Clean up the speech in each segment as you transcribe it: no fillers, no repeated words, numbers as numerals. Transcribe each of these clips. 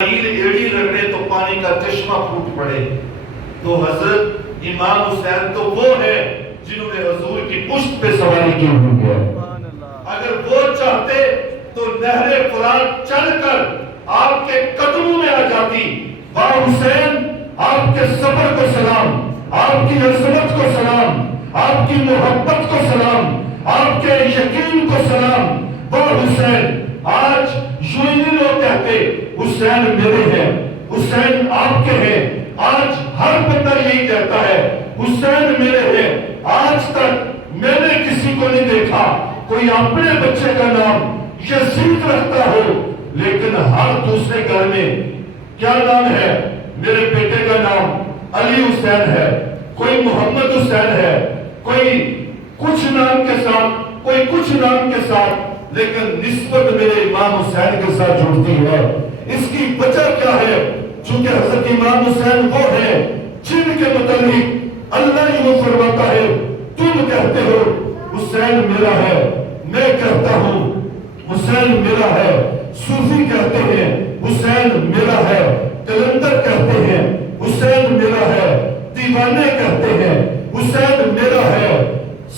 ایڑی رگڑے تو پانی کا چشمہ پھوٹ پڑے۔ تو حضرت امام حسین تو وہ ہے جنہوں نے حضور کی پشت پہ سواری کی ہوئی ہے۔ اگر وہ چاہتے تو نہر فرات چل کر آپ کے قدموں میں آ جاتی۔ واہ حسین، آپ کے صبر کو سلام، آپ کی عظمت کو سلام، آپ کی محبت کو سلام، آپ کے یقین کو سلام۔ واہ حسین، آج یوں ہی لوگ کہتے حسین میرے ہیں، حسین آپ کے ہیں۔ آج ہر بندہ یہی کہتا ہے حسین میرے ہیں۔ آج تک میں نے کسی کو نہیں دیکھا کوئی اپنے بچے کا نام یزید رکھتا ہو، لیکن ہر دوسرے گھر میں کیا نام ہے؟ میرے بیٹے کا نام علی حسین ہے، کوئی محمد حسین ہے، کوئی کچھ نام کے ساتھ، کوئی کچھ نام کے ساتھ، لیکن نسبت میرے امام حسین کے ساتھ جڑتی ہے۔ اس کی وجہ کیا ہے؟ چونکہ حضرت امام حسین وہ ہے جن کے متعلق اللہ ہی وہ فرماتا ہے، تم کہتے ہو حسین میرا ہے، میں کہتا ہوں حسین میرا ہے۔ صوفی کہتے ہیں حسین میرا ہے، کلندر کہتے ہیں حسین میرا ہے، دیوانے کہتے ہیں حسین میرا ہے،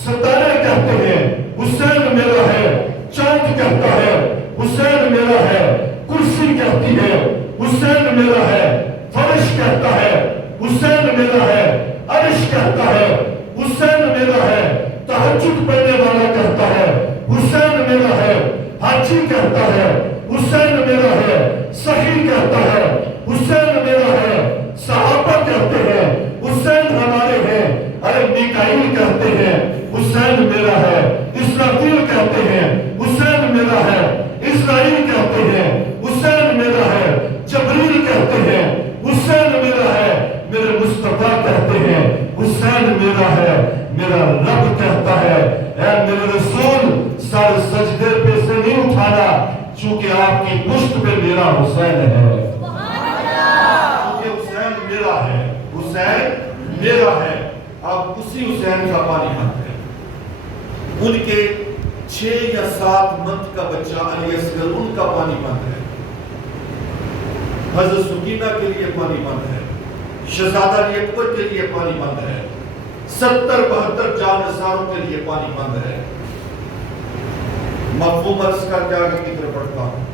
ستارے کہتے ہیں حسین میرا ہے، چاند کہتا ہے حسین میرا ہے، کرسی کہتی ہے حسین میرا ہے، فرش کہتا ہے حسین میرا ہے، عرش کہتا ہے حسین میرا ہے، تہجد پڑھنے والا کہتا ہے حسین میرا ہے، حاجی کہتا ہے حسین میرا ہے، صحیح کہتا ہے حسین میرا ہے، صحابہ کہتے ہیں حسین ہمارے ہیں، ارے میکائیل کہتے ہیں حسین میرا ہے، اسرافیل کہتے ہیں حسین میرا ہے، اسرائیل کہتے ہیں حسین میرا ہے، جبریل کہتے ہیں حسین میرا ہے، میرے مصطفیٰ کہتے ہیں حسین میرا ہے، میرا رب کہتا ہے اے میرے رسول سر سجدے پہ سے نہیں اٹھانا، چونکہ آپ کی پشت پہ میرا حسین ہے۔ چونکہ حسین میرا ہے، حسین میرا ہے۔ آپ اسی حسین کا پانی بنتے ہیں۔ ان کے 6 یا 7 منتھ کا بچہ علی اصغر، ان کا پانی بند ہے۔ حضرت سکینہ کے لیے پانی بند ہے، شہزادہ علی اکبر کے لیے پانی بند ہے، 70-72 جان نثاروں کے لیے پانی بند ہے۔ مفہوم عرض کر کے آگے کی طرف بڑھتا ہوں۔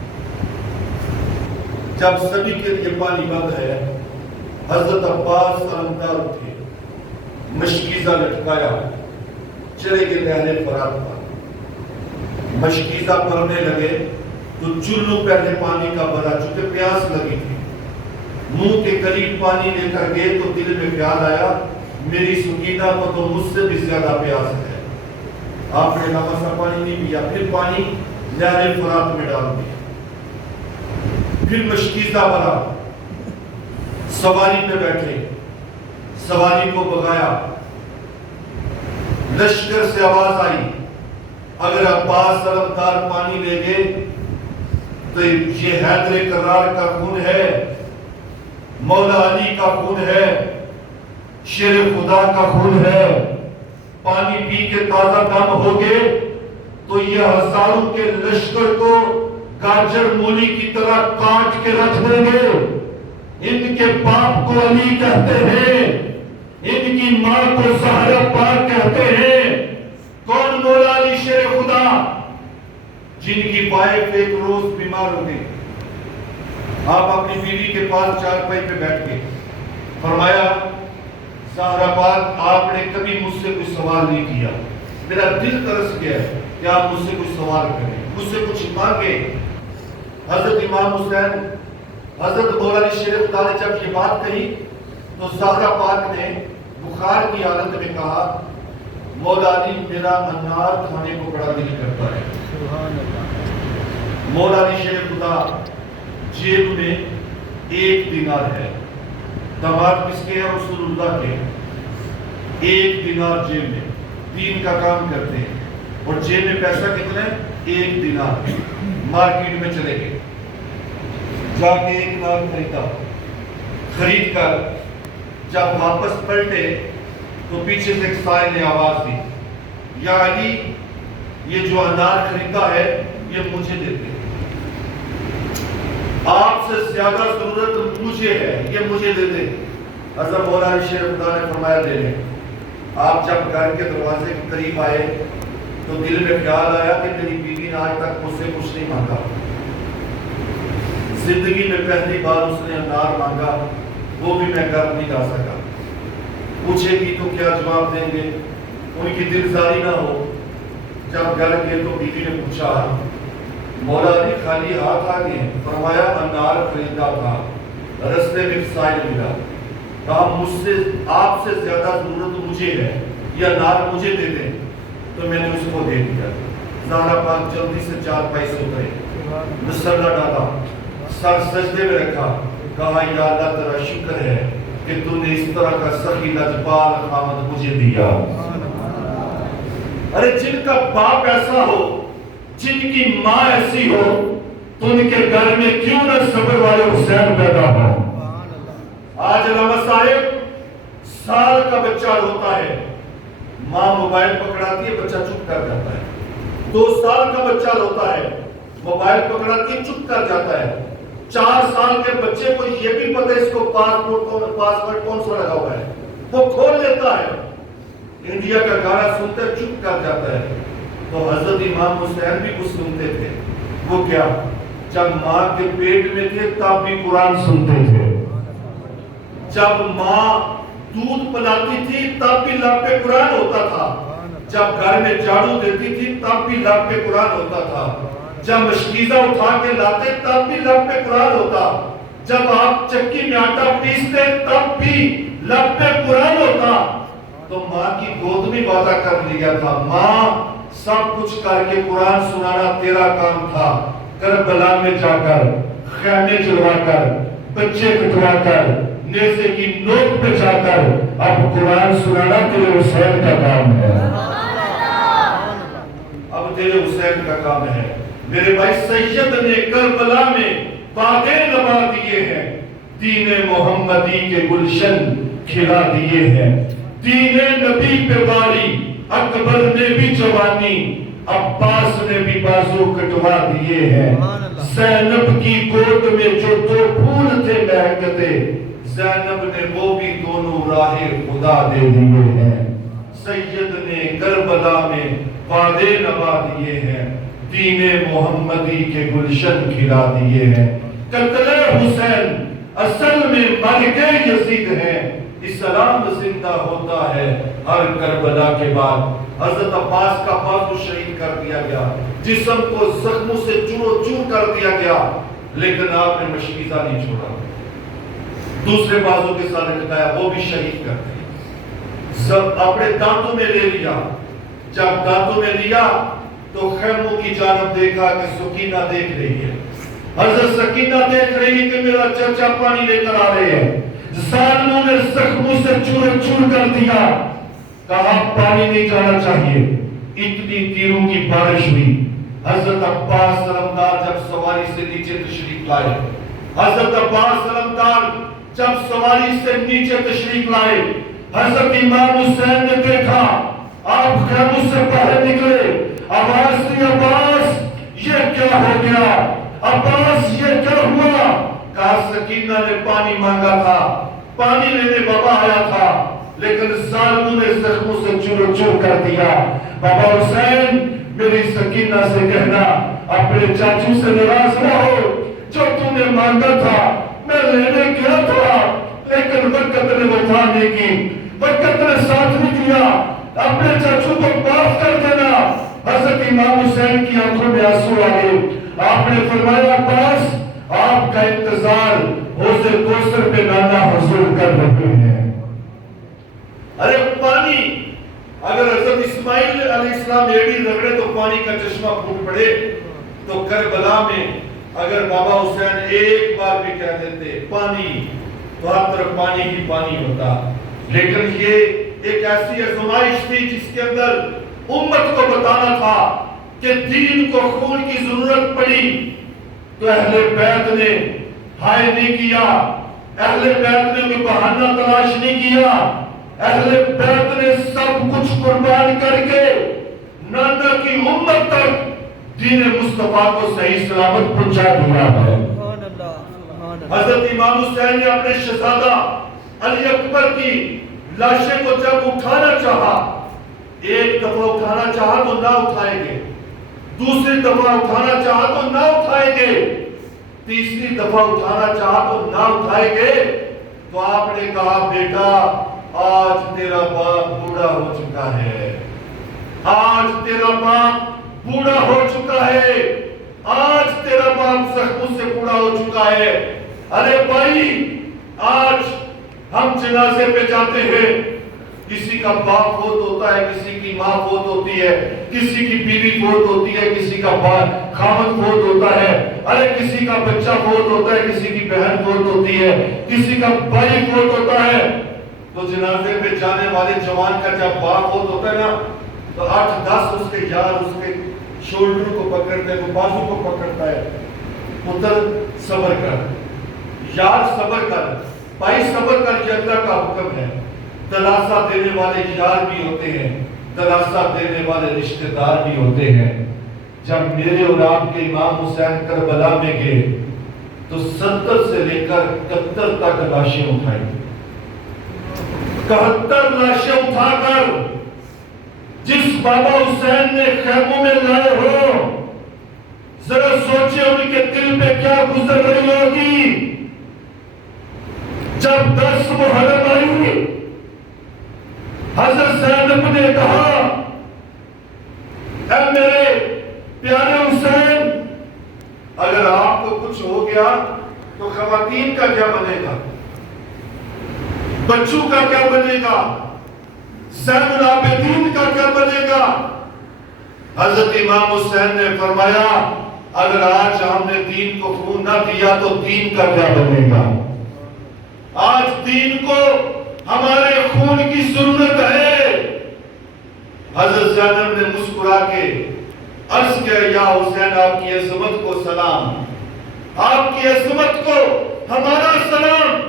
جب سبھی کے لیے پانی بند ہے، حضرت عباس علمدار اٹھے، مشکیزہ لٹکایا، چلے گئے نہر فرات پر۔ مشکیزہ پڑھنے لگے تو چلو پہلے پانی کا بھرا، چونکہ پیاس لگی تھی، منہ کے قریب پانی لے کر گئے تو دل میں خیال آیا میری سکینہ کو تو مجھ سے بھی زیادہ پیاس ہے۔ آپ نے لمبا سا پانی نہیں پیا، پھر پانی نہر فرات میں ڈال دیا، پھر مشکیزہ بھرا، سواری پہ بیٹھے، سواری کو بگایا، لشکر سے آواز آئی اگر عباس علمدار پانی لے گئے تو یہ حیدر کرار کا خون ہے، مولا علی کا خون ہے، شیر خدا کا خون ہے، پانی پی کے تازہ دم ہو گئے تو یہ ہزاروں کے لشکر کو گاجر مولی کی طرح کاٹ کے رکھ دیں گے۔ ان کے باپ کو علی کہتے ہیں، ان کی ماں کو زہرا پاک کہتے ہیں۔ کون مولا علی شیر خدا؟ جن کی وائف ایک روز بیمار ہو گئی، آپ اپنی بیوی کے پاس چارپائی پہ بیٹھ گئے، فرمایا زہرا پاک آپ نے کبھی مجھ سے کوئی سوال نہیں کیا، میرا دل ترس گیا کہ آپ مجھ سے کوئی سوال کریں، مجھ سے کچھ مانگے۔ حضرت امام حسین، حضرت مولا علی شیر خدا نے جب یہ بات کہی تو زہرا پاک نے بخار کی حالت میں کہا مولا علی میرا انار کھانے کو بڑا دل کرتا ہے۔ مولا علی شیر خدا جیب میں 1 دینار ہے، دماغ کس کے ہیں؟ رسول اللہ کے۔ 1 دینار جیب میں، دین کا کام کرتے ہیں، اور جیب میں پیسہ کتنا ہے؟ 1 دینار۔ مارکیٹ میں چلے گئے، جا کے 1 نار خریدا، خرید کر جب واپس پلٹے تو پیچھے سے ایک سائل نے آواز دی یا علی یہ جو انار خریدا ہے یہ مجھے دیتے۔ آپ سے زیادہ ضرورت مجھے ہے، یہ مجھے دے دیں۔ حضرت مولانا شیر خدا نے فرمایا دے لیں۔ آپ جب گھر کے دروازے کے قریب آئے تو دل میں خیال آیا کہ میری بیوی نے آج تک مجھ سے کچھ نہیں مانگا، زندگی میں پہلی بار اس نے انار مانگا، وہ بھی میں گھر نہیں جا سکا۔ پوچھے گی تو کیا جواب دیں گے، ان کی دلزاری نہ ہو۔ جب گھر گئے تو بیوی نے پوچھا مولا علی خالی ہاتھ آ گئے؟ فرمایا انار خریدا تھا، رستے میں سائل ملا، کہا مجھ سے آپ سے زیادہ ضرورت مجھے ہے، یہ انار مجھے دے دیں، تو میں نے اس کو دے دیا۔ زہرا پاک جلدی سے 4 پیسے اترے، مسلح ڈالا، سر سجدے میں رکھا، کہا یا اللہ تیرا شکر ہے کہ تو نے اس طرح کا سخی لجپال خامد مجھے دیا۔ ارے جن کا باپ ایسا ہو، جن کی ماں ایسی ہو، تو ان کے گھر میں کیوں نہ صبر والے حسین پیدا ہو۔ آج علامہ صاحب سال کا بچہ روتا ہے، ماں موبائل پکڑاتی ہے، بچہ چپ کر جاتا ہے۔ 2 سال کا بچہ روتا ہے، موبائل پکڑاتی ہے، چپ کر جاتا ہے۔ 4 سال کے بچے کو یہ بھی پتہ ہے اس کو پاسورڈ کون سا لگا ہوا ہے، وہ کھول لیتا ہے۔ انڈیا کا گانا سنتے چپ کر جاتا ہے۔ تو حضرت امام حسین بھی کچھ سنتے تھے، وہ کیا؟ جب ماں کے پیٹ میں تھے تب بھی قرآن سنتے تھے، جب ماں دودھ پلاتی تھی تب بھی لب پہ قرآن ہوتا تھا، جب گھر میں جھاڑو دیتی تھی تب بھی لب پہ قرآن ہوتا تھا، جب مشکیزہ اٹھا کے لاتے تب بھی لب پہ قرآن ہوتا، جب آپ چکی میں آٹا پیستے تب بھی لب پہ قرآن ہوتا۔ تو ماں کی گود میں وعدہ کر لیا تھا، ماں سب کچھ کر کے قرآن سنانا تیرا کام تھا، کربلا میں جا کر خیمے چلوا کر بچے کٹوا کر نیزے کی نوک پہ جا کر اب قرآن سنانا تیرے حسین کا کام ہے، اب تیرے حسین کا کام ہے۔ میرے بھائی سید نے کربلا میں باغیں لگا دیے ہیں، دین محمدی کے گلشن کھلا دیے ہیں، دین نبی پہ باری اکبر نے بھی جوانی، عباس نے بھی بازو کٹوا دیے ہیں، زینب کی گود میں جو 2 پھول تھے مہکتے، زینب نے وہ بھی دونوں راہ خدا دے دیے ہیں۔ سید نے کربلا میں وعدے نبھا دیے ہیں، دین محمدی کے گلشن کھلا دیے ہیں۔ قتل حسین اصل میں مر گئے یزید ہیں، اسلام زندہ ہوتا ہے ہر کربلا کے بعد۔ حضرت عباس کا بازو شہید کر دیا گیا، جسم کو زخموں سے چور چور کر دیا گیا، لیکن آپ نے مشکیزہ نہیں چھوڑا، دوسرے بازو کے ساتھ لٹکایا، وہ بھی شہید کر دیا، اپنے دانتوں میں لے لیا۔ جب دانتوں میں لیا تو خیموں کی جانب دیکھا کہ سکینہ دیکھ رہی ہے، حضرت سکینہ دیکھ رہی ہے کہ میرا چچا پانی لے کر آ رہے ہیں۔ ظالموں نے زخموں سے چور چور کر دیا، کہا پانی نہیں جانا چاہیے، اتنی تیروں کی بارش ہوئی۔ حضرت عباس سلمدار جب سواری سے نیچے تشریف لائے، حضرت عباس سلمدار جب سواری سے نیچے تشریف لائے، حضرت امام حسین نے دیکھا، آپ خیموں سے باہر نکلے، آواز دی عباس یہ کیا ہو گیا، عباس یہ کیا ہوا؟ کہا سکینہ نے پانی مانگا تھا، پانی لینے بابا آیا تھا، لیکن ظالموں نے زخموں سے چور چور کر دیا۔ بابا حسین میری سکینہ سے کہنا اپنے چاچو سے ناراض نہ ہو، جو تو نے مانگا تھا میں لینے گیا تھا، لیکن وقت نے وفا نہیں کی، وقت نے ساتھ نہیں دیا، اپنے چاچو کو معاف کر دینا۔ حضرت امام حسین کی آنکھوں میں آنسو آ گئے، آپ نے فرمایا عباس آپ کا انتظار حوض کوثر پہ نانا حضور کر رہے ہیں۔ ارے پانی، اگر حضرت اسماعیل علیہ السلام ایڑی رگڑے تو پانی کا چشمہ پھوٹ پڑے، تو کربلا میں اگر بابا حسین ایک بار بھی کہہ دیتے پانی، تو ہر طرف پانی ہی پانی ہوتا۔ لیکن یہ ایک ایسی آزمائش تھی جس کے اندر امت کو بتانا تھا کہ دین کو خون کی ضرورت پڑی، تو اہل بیت نے ہائے نہیں کیا، اہل بیت نے کوئی بہانہ تلاش نہیں کیا، اہل بیت نے سب کچھ قربان کر کے نانا کی امت تک دین مصطفیٰ کو صحیح سلامت پہنچا دیا ہے۔ حضرت امام حسین نے اپنے شہزادہ علی اکبر کی لاشیں کو جب اٹھانا چاہا، ایک دفعہ اٹھانا چاہا تو نہ اٹھائیں گے، دوسری دفعہ اٹھانا چاہا تو نہ اٹھائیں گے، تیسری دفعہ اٹھانا چاہا تو نہ اٹھائیں گے، تو آپ نے کہا بیٹا آج تیرا باپ بوڑھا ہو چکا ہے، آج تیرا باپ بوڑھا ہو چکا ہے، آج تیرا باپ زخموں سے بوڑھا ہو چکا ہے۔ ارے بھائی آج ہم جنازے پہ جاتے ہیں، کسی کا باپ فوت ہوتا ہے، کسی کی ماں فوت ہوتی ہے، کسی کی بیوی فوت ہوتی ہے، کسی کا خاوند فوت ہوتا ہے، ارے کسی کا بچہ فوت ہوتا ہے، کسی کی بہن فوت ہوتی ہے، کسی کا بھائی فوت ہوتا ہے، تو جنازے پہ جانے والے جوان کا جب باپ فوت ہوتا ہے نا تو 8-10 اس کے یار اس کے شولڈر کو پکڑتے ہیں، بازو کو پکڑتا ہے، پتر صبر کر، یار صبر کر، بھائی صبر کر، یہ اللہ کا حکم ہے۔ دلاسا دینے والے یار بھی ہوتے ہیں، دلاسا دینے والے رشتہ دار بھی ہوتے ہیں۔ جب میرے اور آپ کے امام حسین کربلا میں گئے تو 70 سے لے کر 71 تک لاشیں اٹھائی، 71 لاشیں اٹھا کر جس بابا حسین نے خیموں میں لائے ہو، ذرا سوچے ان کے دل پہ کیا گزر رہی ہوگی۔ جب 10 محرم آئی، حضرت زینب نے کہا اے میرے پیارے حسین، اگر آپ کو کچھ ہو گیا تو خواتین کا کیا بنے گا، بچوں کا کیا بنے گا، زین العابدین کا کیا بنے گا؟ حضرت امام حسین نے فرمایا اگر آج ہم نے دین کو خون نہ دیا تو دین کا کیا بنے گا؟ آج دین کو ہمارے خون کی ضرورت ہے۔ حضرت زینب نے مسکرا کے عرض کیا یا حسین آپ کی عظمت کو سلام، آپ کی عظمت کو ہمارا سلام۔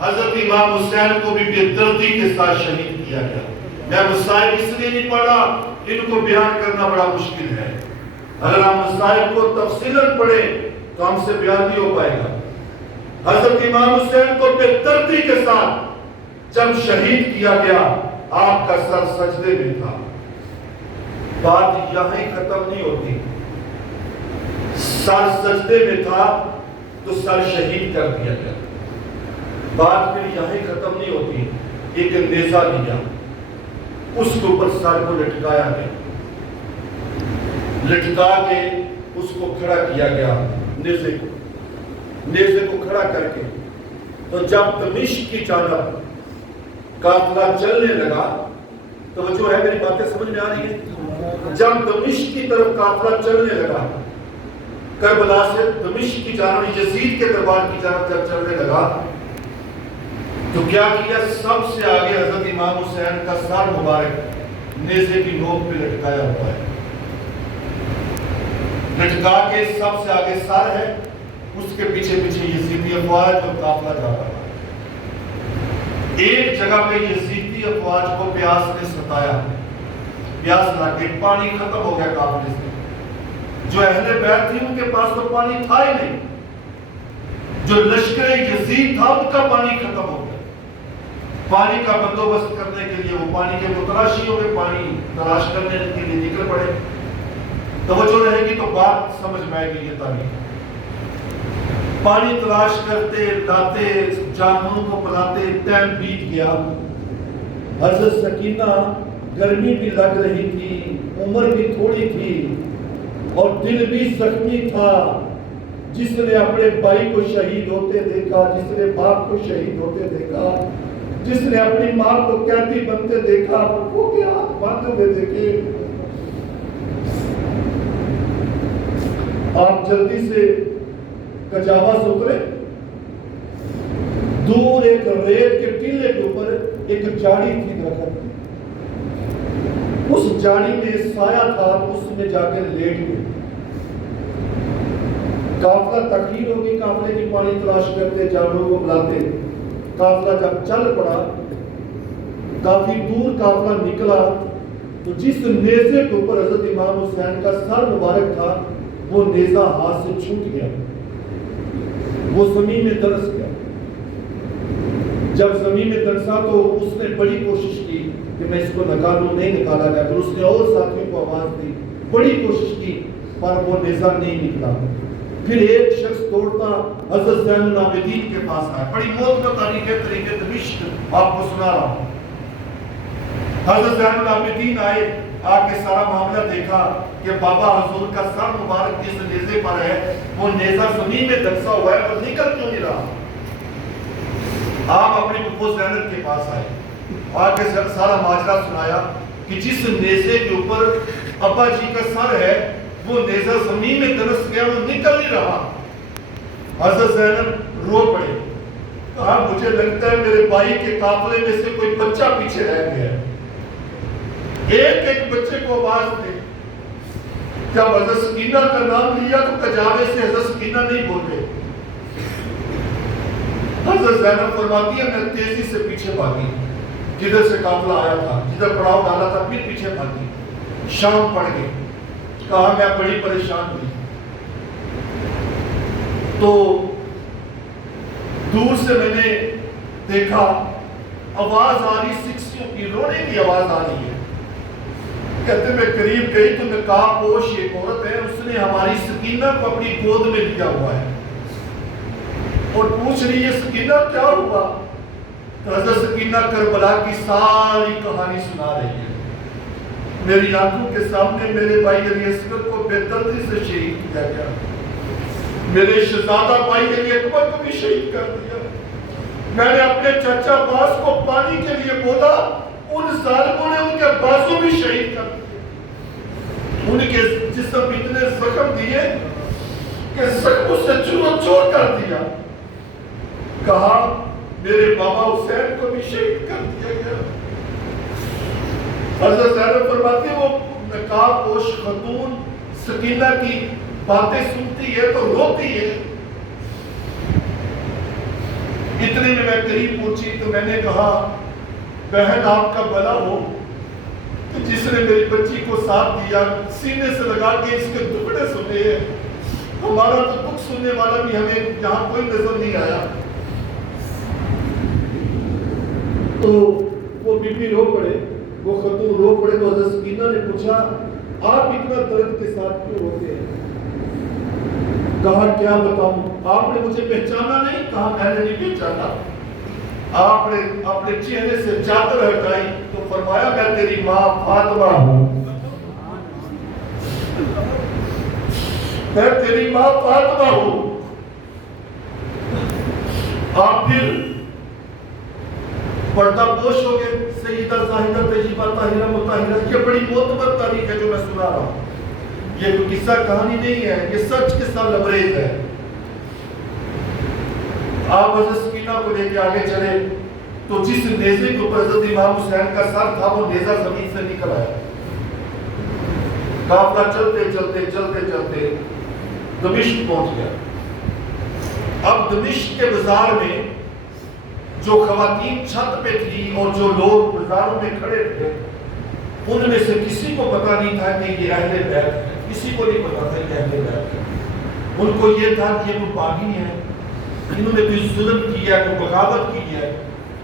حضرت امام حسین کو بھی بے دردی کے ساتھ شہید کیا گیا۔ میں مسائل اس لیے نہیں پڑھا، ان کو بیان کرنا بڑا مشکل ہے، اگر ہم مسائل کو تفصیلاً پڑھیں تو ہم سے بیان نہیں ہو پائے گا۔ حضرت امام حسین کو بے دردی کے ساتھ جب شہید کیا گیا، آپ کا سر سجدے میں تھا۔ بات یہاں ختم نہیں ہوتی، سر سجدے میں تھا تو سر شہید کر دیا گیا، بات پھر یہاں ختم نہیں ہوتی، ایک نیزہ لیا، اس کے اوپر سر کو لٹکایا گیا، لٹکا کے اس کو کھڑا کیا گیا، نیزے کو کھڑا کر کے، تو جب دمشق کی جانب قافلہ چلنے لگا، توجہ ہے میری باتیں سمجھ میں آ رہی ہے؟ جب دمشق کی طرف قافلہ چلنے لگا، کربلا سے دمشق کی جانب یزید کے دربار کی جانب جب چلنے لگا تو کیا کیا؟ سب سے آگے حضرت امام حسین کا سر مبارک نیزے کی نوک پہ لٹکایا ہوا ہے، لٹکا کے سب سے آگے سر ہے، اس کے پیچھے پیچھے یزیدی افواج اور قافلہ جا رہا ہے۔ ایک جگہ پہ یزیدی افواج کو پیاس نے ستایا، پیاس لگ گئی، پانی ختم ہو گیا قافلے سے، جو اہل بیت تھی ان کے پاس تو پانی تھا ہی نہیں، جو لشکر یزید تھا ان کا پانی ختم ہو گیا۔ پانی کا بندوبست کرنے کے لیے وہ پانی کے متلاشیوں کے پانی تلاش کرنے کے لیے نکل پڑے۔ توجہ رہے گی تو بات سمجھ میں آئے گی یہ تاریخ۔ پانی تلاش کرتے لاتے جانوروں کو پلاتے ٹائم بیت گیا، حضرت سکینہ گرمی بھی لگ رہی تھی، عمر بھی تھوڑی تھی اور دل بھی زخمی تھا، جس نے اپنے بھائی کو شہید ہوتے دیکھا، جس نے باپ کو شہید ہوتے دیکھا، جس نے اپنی ماں کو قیدی بنتے دیکھا، وہ کے ہاتھ باندھے ہوئے دیکھے، آپ جلدی سے کجاوا سے اترے، دور ایک ریت کے ٹیلے کے اوپر ایک جاڑی تھی درخت، اس جاڑی میں سایہ تھا، اس میں جا کے لیٹ گئے۔ قافلہ تاخیر ہوگی، قافلے کی پانی تلاش کرتے جانوروں کو بلاتے، قافلہ جب چل پڑا، کافی دور قافلہ نکلا تو جس نیزے کے اوپر حضرت امام حسین کا سر مبارک تھا وہ نیزہ ہاتھ سے چھوٹ گیا، وہ زمین میں درس گیا. جب زمین میں درسا تو اس نے بڑی کوشش کی کہ میں اس کو نکالوں, نہیں نکالا گیا. پھر اس نے اور ساتھیوں کو آواز دی, بڑی کوشش کی, پر وہ نیزہ نہیں نکلا. پھر ایک شخص دوڑتا حضرت زین العابدین کے پاس آیا. بڑی موت کا طریقے دمشق آپ کو سنا رہا ہوں. حضرت زین العابدین آئے, آ کے سارا معاملہ دیکھا کہ بابا حضور کا سر مبارک جس نیزے پر ہے وہ نیزہ زمین میں دھنسا ہوا ہے اور نکل کیوں نہیں رہا. آپ اپنی پھپھو زینب کے پاس آئے, آ کے سارا ماجرا سنایا کہ جس نیزے کے اوپر ابا جی کا سر ہے وہ نیزہ زمین میں دھنس گیا, وہ نکل نہیں رہا. حضرت زینب رو پڑے, کہا مجھے لگتا ہے میرے بھائی کے قافلے میں سے کوئی بچہ پیچھے رہ گیا. ایک ایک بچے کو آواز دے. جب حضرت سکینہ کا نام لیا تو کجاوے سے حضرت سکینہ نہیں بولے. حضرت زینب فرماتی ہے میں تیزی سے پیچھے بھاگی, جدھر سے قافلہ آیا تھا, جدھر پڑاؤ ڈالا تھا, پھر پیچھے بھاگی. شام پڑ گئی. کہا میں بڑی پریشان ہوئی. تو دور سے میں نے دیکھا آواز آ رہی, سکسیوں کی رونے کی آواز آ رہی ہے. کہتے میں قریب گئی تو نقاب پوش ایک عورت ہے, اس نے ہماری سکینہ کو اپنی گود میں لیا ہوا ہے اور پوچھ رہی ہے سکینہ کیا ہوا. حضرت سکینہ کربلا کی ساری کہانی سنا رہی ہے. میری آنکھوں کے سامنے میرے بھائی علی اصغر کو بے دردی سے شہید کیا گیا, میرے شہزادہ بھائی علی اکبر کو بھی شہید کر دیا. میں نے اپنے چچا عباس کو پانی کے لیے بولا, ان ظالموں نے ان کے بازو بھی شہید کر دیے. ان کے جسم اتنے زخم دیے کہ زخموں سے چور چور کر دیا. کہا میرے بابا حسین کو بھی شہید کر دیا گیا. حضرت زینب فرماتی وہ نقاب پوش خاتون سکینہ کی باتیں سنتی ہے تو روتی ہے. اتنے میں قریب پہنچی تو میں نے کہا بہن آپ کا بھلا ہو کہ جس نے میری بچی کو ساتھ دیا, سینے سے لگا کے اس کے ٹکڑے سنے ہیں. ہمارا تو دکھ سننے والا بھی ہمیں یہاں کوئی نظر نہیں آیا. تو وہ بی بی رو پڑے, وہ خاتون رو پڑے. تو حضرت سکینہ نے پوچھا آپ اتنا درد کے ساتھ کیوں روتے ہیں؟ کہا کیا بتاؤں, آپ نے مجھے پہچانا نہیں. کہا میں نے نہیں پہچانا. آپ نے اپنے چہرے سے چادر ہٹائی تو فرمایا میں تیری ماں فاطمہ ہوں, میں تیری ماں فاطمہ ہوں. آپ پھر پردہ پوش ہو گئے. سیدہ زاہدہ طیبہ طاہرہ مطہرہ, یہ بڑی معتبر تاریخ ہے جو میں سنا رہا ہوں. یہ کوئی قصہ کہانی نہیں ہے, یہ سچ قصہ لبریز ہے. آپ حضرت سکینہ کو لے کے آگے چلے تو جس نیزے کے اوپر حضرت امام حسین کا سر تھا وہ نیزہ زمین سے نکل آیا. قافلہ چلتے دمشق پہنچ گیا. اب دمشق کے بازار میں جو خواتین چھت پہ تھی اور جو لوگ بازاروں میں کھڑے تھے, ان میں سے کسی کو پتا نہیں تھا کہ یہ اہل بیت ہے. کسی کو نہیں پتا تھا کہ اہل بیت ہے. ان کو یہ تھا کہ یہ کوئی باغی ہے, انہوں نے کوئی ظلم کیا ہے, کوئی بغاوت کی ہے,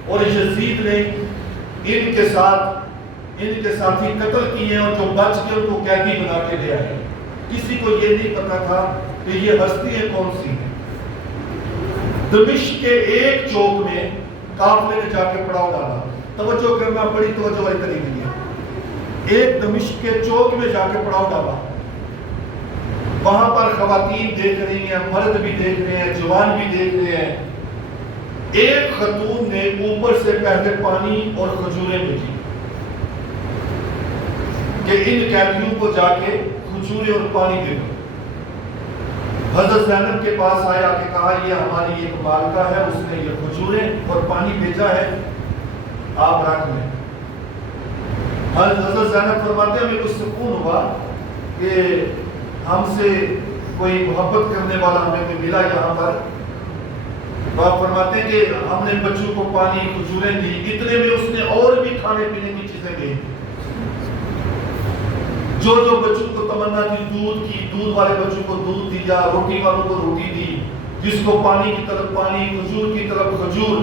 اور یزید نے ان کے ساتھی قتل کیے اور جو بچ گئے ان کو قیدی بنا کے لے آئے. کسی کو یہ نہیں پتا تھا کہ یہ ہستیاں کون سی ہیں. دمشق کے ایک چوک میں قافلے نے جا کے پڑاؤ ڈالا. توجہ کرنا, بڑی توجہ والی طریقے ہے. ایک دمشق کے چوک میں جا کے پڑاؤ ڈالا. وہاں پر خواتین دیکھ رہی ہیں, مرد بھی دیکھ رہے ہیں, جوان بھی دیکھ رہے ہیں. ایک خاتون نے اوپر سے پہلے پانی اور کھجوریں بھیجی کہ ان قیدیوں کو جا کے کھجوریں اور پانی دے دو. حضرت زینب کے پاس آیا کہ کہا یہ ہماری ایک مالکہ ہے, اس نے یہ کھجوریں اور پانی بھیجا ہے, آپ رکھ لیں. حضرت زینب فرماتے ہیں ہمیں کچھ سکون ہوا کہ ہم سے کوئی محبت کرنے والا ہمیں ملا یہاں پر. آپ فرماتے ہیں کہ ہم نے بچوں کو پانی کھجوریں دی. اتنے میں اس نے اور بھی کھانے پینے کی چیزیں دی. جو جو بچوں کو تمنا تھی دودھ کی, دودھ والے بچوں کو دودھ دیا, روٹی والوں کو روٹی دی, جس کو پانی کی طرف پانی، کھجور کی طرف کھجور